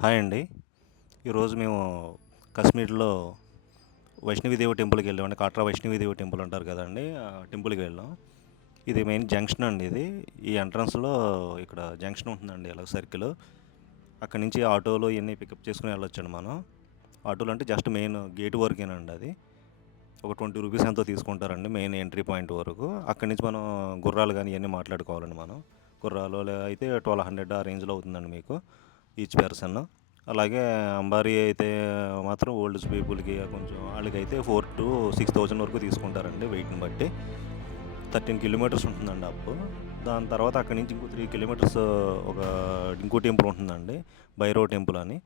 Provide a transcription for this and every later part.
Hi అండి. ఈరోజు మేము కాశ్మీర్‌లో వైష్ణవిదేవి టెంపుల్‌కి వెళ్ళామండి. కాట్రా వైష్ణవిదేవి టెంపుల్ అంటారు కదండీ! ఆ టెంపుల్‌కి వెళ్ళాం. ఇది మెయిన్ జంక్షన్ అండి ఇది. ఈ ఎంట్రన్స్‌లో ఇక్కడ జంక్షన్ ఉంటుందండి ఇలా సర్కిల్. అక్కడి నుంచి ఆటోలు ఇవన్నీ పికప్ చేసుకొని వెళ్ళొచ్చండి మనం. ఆటోలు అంటే జస్ట్ మెయిన్ గేట్ వరకేనండి అది. ఒక ₹20 ఎంతో తీసుకుంటారండి మెయిన్ ఎంట్రీ పాయింట్ వరకు. అక్కడి నుంచి మనం గుర్రాలు గాని ఇయన్నీ మాట్లాడుకోవాలండి మనం. గుర్రాలు అయితే 1200 ఆ రేంజ్‌లో అవుతుందండి మీకు ఈచ్ పర్సన్. అలాగే అంబారీ అయితే మాత్రం ఓల్డ్ పీపుల్‌కి కొంచెం ఆళ్ళకైతే 4,000-6,000 వరకు తీసుకుంటారండి వెయిట్‌ని బట్టి. 13 కిలోమీటర్స్ ఉంటుందండి అప్. దాని తర్వాత అక్కడి నుంచి ఇంకో 3 కిలోమీటర్స్ ఒక ఇంకో టెంపుల్ ఉంటుందండి. భైరవ్ టెంపుల్ అని.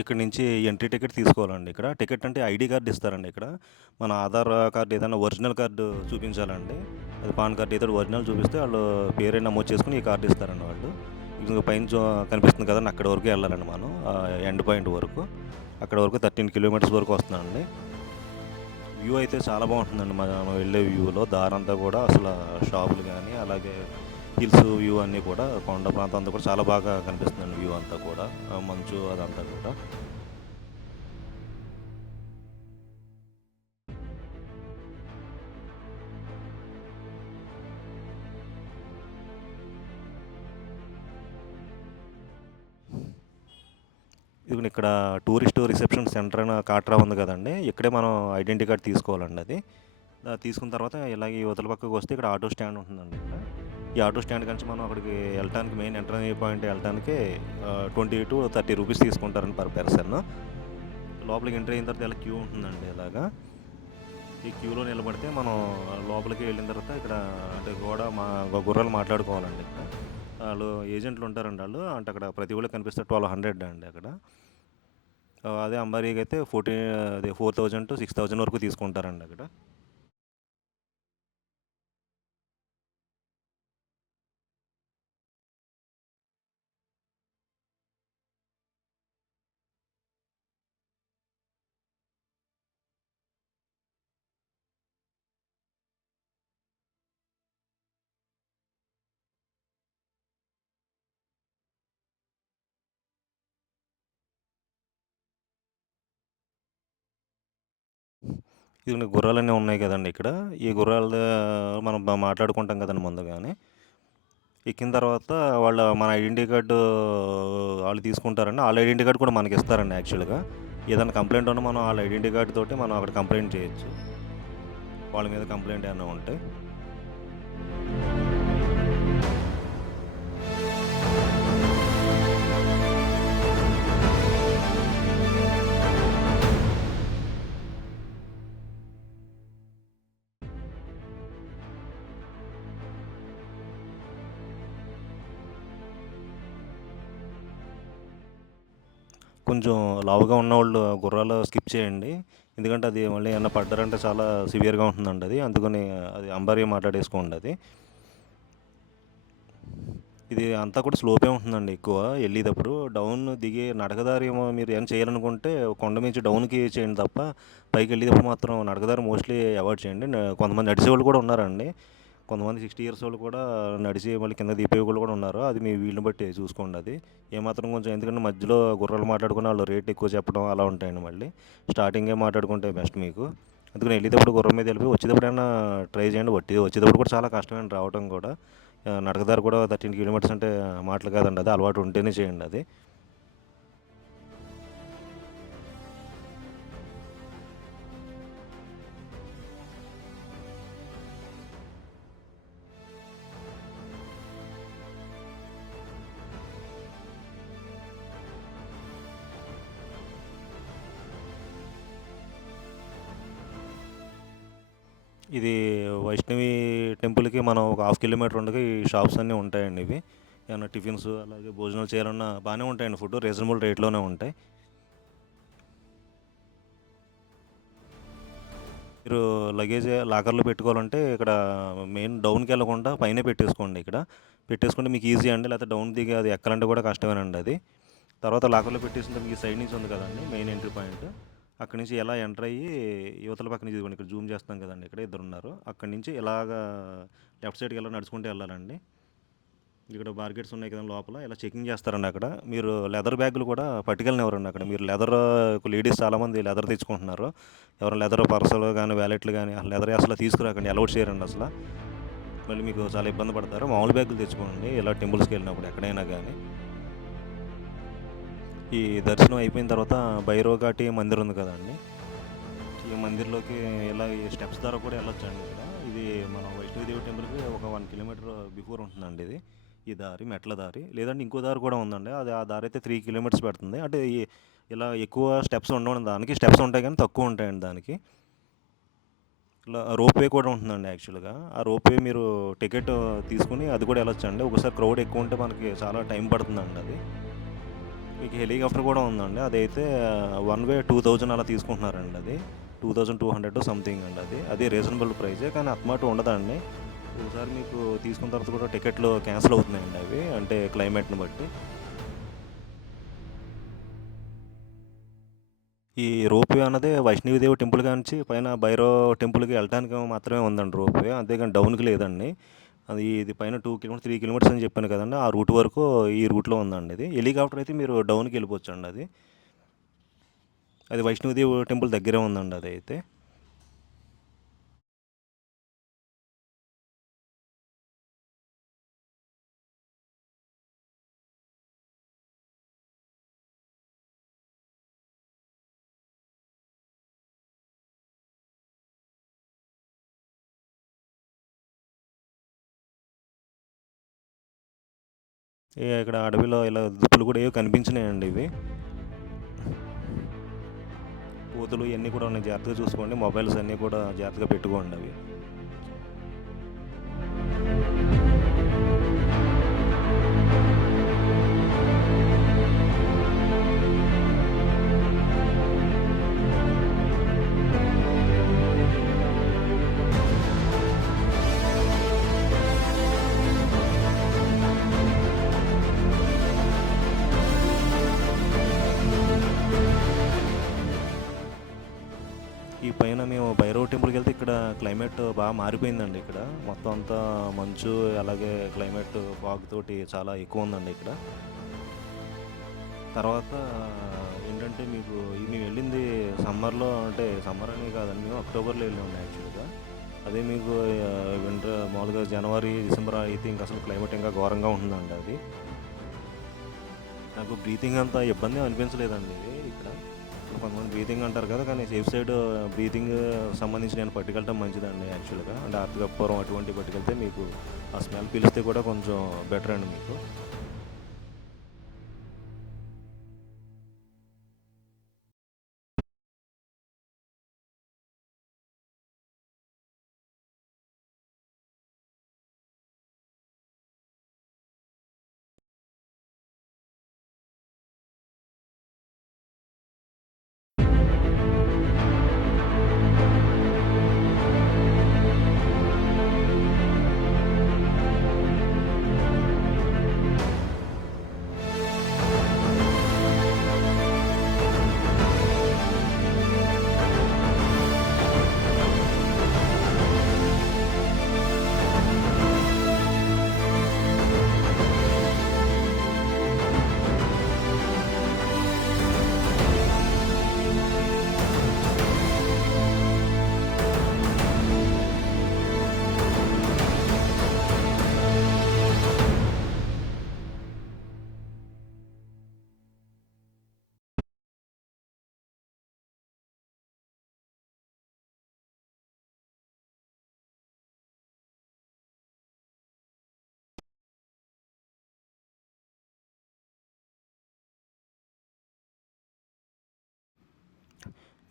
ఇక్కడి నుంచి ఎంట్రీ టికెట్ తీసుకోవాలండి ఇక్కడ. టికెట్ అంటే ఐడీ కార్డ్ ఇస్తారండి ఇక్కడ. మన ఆధార్ కార్డ్ ఏదైనా ఒరిజినల్ కార్డు చూపించాలండి. అది పాన్ కార్డ్ ఏదో ఒరిజినల్ చూపిస్తే ఆళ్ళు పేరు నమోదు చేసుకొని ఈ కార్డ్ ఇస్తారండి వాళ్ళు. ఇదిగో పైన కనిపిస్తుంది కదండీ! అక్కడి వరకే వెళ్ళాలండి మనం. ఎండ్ పాయింట్ వరకు. అక్కడ వరకు 13 కిలోమీటర్స్ వరకు వస్తుందండి. వ్యూ అయితే చాలా బాగుంటుందండి. మనం వెళ్ళే వ్యూలో దారంతా కూడా అసలు షాపులు గానీ, అలాగే హిల్స్ వ్యూ అన్నీ కూడా కొండ ప్రాంతం అంతా కూడా చాలా బాగా కనిపిస్తుందండి వ్యూ అంతా కూడా. మంచు అదంతా కూడా. ఇదిగోండి ఇక్కడ టూరిస్ట్ రిసెప్షన్ సెంటర్ అని కాట్రా ఉంది కదండీ! ఇక్కడే మనం ఐడెంటిటీ కార్డ్ తీసుకోవాలండి అది. తీసుకున్న తర్వాత ఇలాగ యువతల పక్కకు వస్తే ఇక్కడ ఆటో స్టాండ్ ఉంటుందండి ఇక్కడ. ఈ ఆటో స్టాండ్ కాంచి మనం అక్కడికి వెళ్ళటానికి మెయిన్ ఎంట్రీ పాయింట్ వెళ్ళటానికి 20-30 రూపీస్ తీసుకుంటారండి పర్ పర్సన్. లోపలికి ఎంట్రీ అయిన తర్వాత ఇలా క్యూ ఉంటుందండి ఇలాగా. ఈ క్యూలో నిలబడితే మనం లోపలికి వెళ్ళిన తర్వాత ఇక్కడ అంటే కూడా గుర్రాలు మాట్లాడుకోవాలండి ఇక్కడ. ఆళ్ళు ఏజెంట్లు ఉంటారండి ఆళ్ళు. అంటే అక్కడ ప్రతి ఊళ్ళో కనిపిస్తారు 1200 అండి అక్కడ. అదే అంబారీకైతే అదే 4000-6000 వరకు తీసుకుంటారండి అక్కడ. ఇదిగోండి గుర్రాలన్నీ ఉన్నాయి కదండీ ఇక్కడ. ఈ గుర్రాలది మనం మాట్లాడుకుంటాం కదండీ ముందుగానే. ఎక్కిన తర్వాత మన ఐడెంటిటీ కార్డు ఆళ్ళు తీసుకుంటారండి. ఆళ్ళ ఐడెంటిటీ కార్డ్ కూడా మనకిస్తారండి యాక్చువల్‌గా. ఏదైనా కంప్లెయింట్ ఉన్నా మనం ఆళ్ళ ఐడెంటిటీ కార్డ్ తోటి మనం అక్కడ కంప్లెయింట్ చేయొచ్చు. వాళ్ళ మీద కంప్లెయింట్ ఏమన్నా ఉంటే. కొంచెం లావుగా ఉన్నవాళ్ళు గుర్రాలు స్కిప్ చేయండి. ఎందుకంటే అది మళ్ళీ ఏమన్నా పడ్డారంటే చాలా సివియర్‌గా ఉంటుందండి అది. అందుకని అది అంబారీ మాట్లాడేసుకోండి అది. ఇది అంతా కూడా స్లోపే ఉంటుందండి ఎక్కువ ఎళ్ళేటప్పుడు. డౌన్ దిగే నడకదారి ఏమో మీరు ఏమైనా చేయాలనుకుంటే కొండ నుంచి డౌన్‌కి చేయండి తప్ప, పైకెళ్ళేటప్పుడు మాత్రం నడకదారి మోస్ట్‌లీ అవాయిడ్ చేయండి. కొంతమంది నడిచేవాళ్ళు కూడా ఉన్నారండి. కొంతమంది 60 ఇయర్స్ వోళ్ళు కూడా నడిచి మళ్ళీ కిందకి దిగిపోయేవాళ్ళు కూడా ఉన్నారు. అది మీ వీలుని బట్టి చూసుకోండి అది. ఏమాత్రం కొంచెం ఎందుకంటే మధ్యలో గుర్రాలు మాట్లాడుకుని ఆళ్ళు రేట్ ఎక్కువ చెప్పడం అలా ఉంటాయండి మళ్ళీ. స్టార్టింగే మాట్లాడుకుంటే బెస్ట్ మీకు. అందుకని ఎళ్ళేటప్పుడు గుర్రం మీద ఎళ్ళిపోయి వచ్చేటప్పుడైనా ట్రై చేయండి. వచ్చేటప్పుడు కూడా చాలా కష్టమేనండి రావటం కూడా. నడకదారి కూడా 13 కిలోమీటర్స్ అంటే మాటలు కాదండి అది. అలవాటు ఉంటేనే చేయండి అది. ఇది వైష్ణవి టెంపుల్‌కి మనం ఒక హాఫ్ కిలోమీటర్ ఉండగా ఈ షాప్స్ అన్నీ ఉంటాయండి ఇవి. ఏమన్నా టిఫిన్స్ అలాగే భోజనాలు చేయాలన్నా బాగానే ఉంటాయండి. ఫుడ్ రీజనబుల్ రేట్లోనే ఉంటాయి. మీరు లగేజ్ లాకర్లో పెట్టుకోవాలంటే ఇక్కడ మెయిన్ డౌన్కి వెళ్ళకుండా పైనే పెట్టేసుకోండి. ఇక్కడ పెట్టేసుకుంటే మీకు ఈజీ అండి. లేకపోతే డౌన్ దిగి అది ఎక్కాలంటే కూడా కష్టమేనండి అది. తర్వాత లాకర్లో పెట్టేసిన తర్వాత ఈ సైడ్ నుంచి ఉంది కదండి మెయిన్ ఎంట్రీ పాయింట్. అక్కడి నుంచి ఎలా ఎంటర్ అయ్యి యువతల పక్క నుంచి ఇదిగోండి ఇక్కడ జూమ్ చేస్తాం కదండి, ఇక్కడ ఇద్దరు ఉన్నారు. అక్కడి నుంచి ఇలాగా లెఫ్ట్ సైడ్కి ఎలా నడుచుకుంటూ వెళ్ళాలండి. ఇక్కడ బార్గెట్స్ ఉన్నాయి కదా లోపల, ఇలా చెకింగ్ చేస్తారండి అక్కడ. మీరు లెదర్ బ్యాగులు కూడా పట్టుకెళ్ళనివ్వరండి అక్కడ. మీరు లెదర్ లేడీస్ చాలామంది లెదర్ తెచ్చుకుంటున్నారు. ఎవరైనా లెదర్ పర్సులు కానీ వ్యాలెట్లు కానీ లెదర్ అసలు తీసుకురాకండి, అలౌట్ చేయరండి అసలు. మళ్ళీ మీకు చాలా ఇబ్బంది పడతారు. మామూలు బ్యాగులు తెచ్చుకోండి ఇలా టెంపుల్స్కి వెళ్ళినప్పుడు ఎక్కడైనా కానీ. ఈ దర్శనం అయిపోయిన తర్వాత భైరవఘాటి మందిర్ ఉంది కదండి, ఈ మందిర్లోకి ఇలా ఈ స్టెప్స్ ద్వారా కూడా వెళ్ళొచ్చండి. ఇక్కడ ఇది మన వైష్ణవిదేవి టెంపుల్కి ఒక 1 కిలోమీటర్ బిఫోర్ ఉంటుందండి ఇది, ఈ దారి మెట్ల దారి. లేదంటే ఇంకో దారి కూడా ఉందండి, అది ఆ దారి అయితే 3 కిలోమీటర్స్ పడుతుంది. అంటే ఇలా ఎక్కువ స్టెప్స్ ఉండవు, దానికి స్టెప్స్ ఉంటాయి కానీ తక్కువ ఉంటాయండి దానికి. ఇలా రోప్వే కూడా ఉంటుందండి యాక్చువల్గా. ఆ రోప్వే మీరు టికెట్ తీసుకుని అది కూడా వెళ్ళొచ్చండి. ఒకసారి క్రౌడ్ ఎక్కువ ఉంటే మనకి చాలా టైం పడుతుందండి అది. మీకు హెలికాప్టర్ కూడా ఉందండి, అదైతే వన్ వే 2000 అలా తీసుకుంటున్నారండి. అది 2200 సంథింగ్ అండి. అది రీజనబుల్ ప్రైజే, కానీ అత్మాట ఉండదండి. ఒకసారి మీకు తీసుకున్న తర్వాత కూడా టికెట్లు క్యాన్సిల్ అవుతున్నాయండి అవి, అంటే క్లైమేట్ని బట్టి. ఈ రోప్వే అన్నది వైష్ణవిదేవి టెంపుల్ కాంచి పైన భైరవ్ టెంపుల్కి వెళ్ళడానికి మాత్రమే ఉందండి రోప్వే, అంతేగాని డౌన్కి లేదండి. అది ఇది పైన 2 కిలోమీటర్స్ 3 కిలోమీటర్స్ అని చెప్పాను కదండి, ఆ రూట్ వరకు ఈ రూట్లో ఉందండి. ఇది హెలికాప్టర్ అయితే మీరు డౌన్కి వెళ్ళిపోవచ్చు అండి. అది వైష్ణవిదేవి టెంపుల్ దగ్గరే ఉందండి అది అయితే. ఇక్కడ అడవిలో ఇలా దుప్పులు కూడా ఏవో కనిపించినాయండి ఇవి. కోతులు ఇవన్నీ కూడా ఉన్నాయి, జాగ్రత్తగా చూసుకోండి. మొబైల్స్ అన్నీ కూడా జాగ్రత్తగా పెట్టుకోండి అవి. ఈ పైన మేము భైరవ్ టెంపుల్కి వెళ్తే ఇక్కడ క్లైమేట్ బాగా మారిపోయిందండి. ఇక్కడ మొత్తం అంతా మంచు, అలాగే క్లైమేట్ ఫాగ్ తోటి చాలా ఎక్కువ ఉందండి ఇక్కడ. తర్వాత ఏంటంటే మీకు మేము వెళ్ళింది సమ్మర్లో, అంటే సమ్మర్ అని కాదండి, మేము అక్టోబర్లో వెళ్ళాము యాక్చువల్గా. అదే మీకు వింటర్ మామూలుగా జనవరి డిసెంబర్ అయితే ఇంకా అసలు క్లైమేట్ ఇంకా ఘోరంగా ఉంటుందండి అది. నాకు బ్రీతింగ్ అంత ఇబ్బంది అనిపించలేదండి ఇది ఇక్కడ. కొంతమంది బ్రీతింగ్ అంటారు కదా, కానీ సేఫ్ సైడ్ బ్రీతింగ్ సంబంధించి నేను పట్టుకెళ్ళటం మంచిదండి యాక్చువల్గా. అంటే ఆర్తికప్పురం అటువంటి పట్టుకెళ్తే మీకు ఆ స్మెల్ పీలిస్తే కూడా కొంచెం బెటర్ అండి మీకు.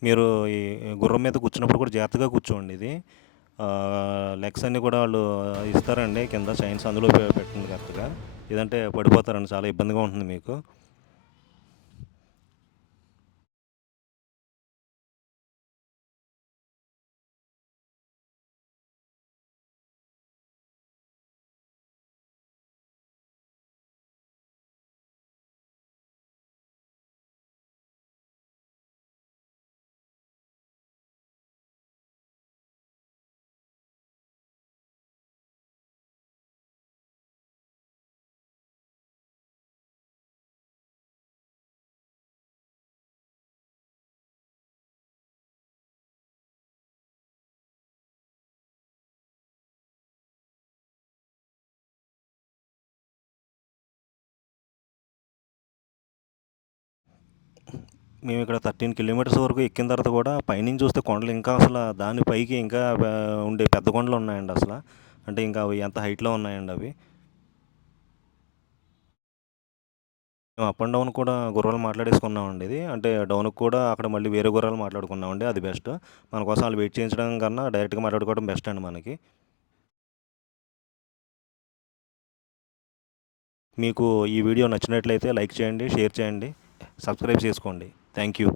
మీరు ఈ గుర్రం మీద కూర్చున్నప్పుడు కూడా జాగ్రత్తగా కూర్చోండి. ఇది లెగ్స్ అన్నీ కూడా వాళ్ళు ఇస్తారండి కింద చైన్స్, అందులో పెట్టండి కరెక్ట్గా. లేదంటే పడిపోతారండి, చాలా ఇబ్బందిగా ఉంటుంది మీకు. మేము ఇక్కడ 13 కిలోమీటర్స్ వరకు ఎక్కిన తర్వాత కూడా పైనుంచి చూస్తే కొండలు ఇంకా అసలు దాని పైకి ఇంకా ఉండే పెద్ద కొండలు ఉన్నాయండి అసలు. అంటే ఇంకా అవి ఎంత హైట్లో ఉన్నాయండి అవి. మేము అప్ అండ్ డౌన్ కూడా గుర్రాలు మాట్లాడేసుకున్నామండి ఇది. అంటే డౌన్‌కి కూడా అక్కడ మళ్ళీ వేరే గుర్రాలు మాట్లాడుకున్నామండి. అది బెస్ట్. మన కోసం ఆళ్ళు వెయిట్ చేయించడం కన్నా డైరెక్ట్‌గా మాట్లాడుకోవడం బెస్ట్ అండి మనకి. మీకు ఈ వీడియో నచ్చినట్లయితే లైక్ చేయండి, షేర్ చేయండి, సబ్స్క్రైబ్ చేసుకోండి. Thank you.